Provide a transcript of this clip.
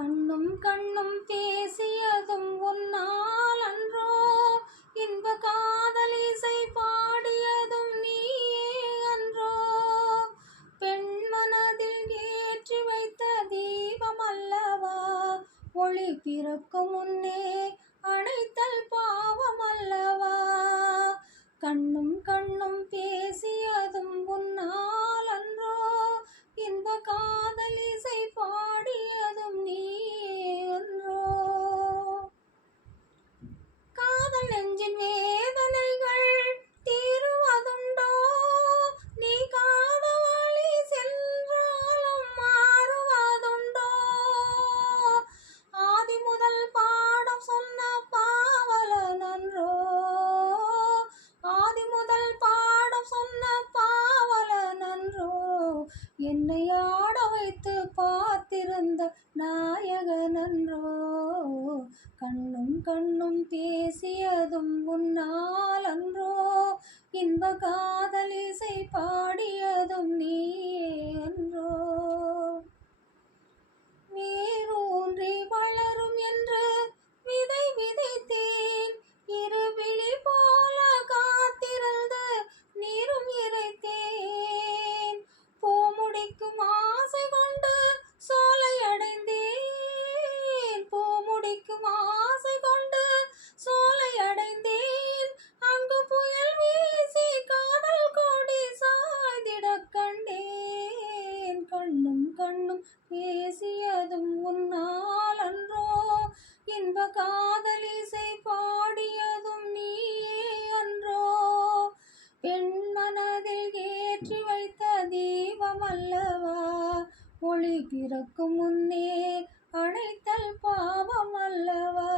கண்ணும் கண்ணும் பேசியதும் உன்னால் அன்றோ, இன்ப காதலிசை பாடியதும் நீயே அன்றோ. பெண் மனதில் ஏற்றி வைத்த தீபம் அல்லவா, ஒளி பிறக்கும் முன்னே அணைத்தல் பாவம் அல்லவா. கண்ணும் கண்ணும் பேசியதும் உன்னால் அன்றோ, இன்ப காதலிசை பாடியதும் நீயே அன்றோ. காதல் நெஞ்சின் வேதனைகள் தீருவதுண்டோ, நீ காதவழி சென்றாலும் மாறுவதுண்டோ. ஆதி முதல் பாடம் சொன்ன பாவலன் அன்றோ, ஆதி முதல் பாடம் சொன்ன பாவலன் அன்றோ. என்னை ஆட வைத்து பார்த்திருந்த நாயகன் அன்றோ. கண்ணும் கண்ணும் பேசியதும் உன்னால் அன்றோ, இன்ப காதலிசை பாடியதும் நீயே அன்றோ. வேரூன்றி வளரும் என்று விதை விதைத்தேன், இருவிழி போல காத்திருந்து நீரும் இறைத்தேன். பூமுடிக்கும் ஆசை கொண்டு சோலை அடைந்தேன், பூமுடிக்கும் ஆசை கொண்டு சோலை அடைந்தேன். அங்கு புயல் வீசி காதல் கொடி சாய்ந்திட கண்டேன். கண்ணும் கண்ணும் பேசியதும் உன்னால் அன்றோ, இன்ப காதலிசை பாடியதும் நீயே அன்றோ. பெண் மனதில் ஏற்றி வைத்த தீபம் அல்லவா, ஒளி பிறக்கும் முன்னே அணைத்தல் பாவம் அல்லவா.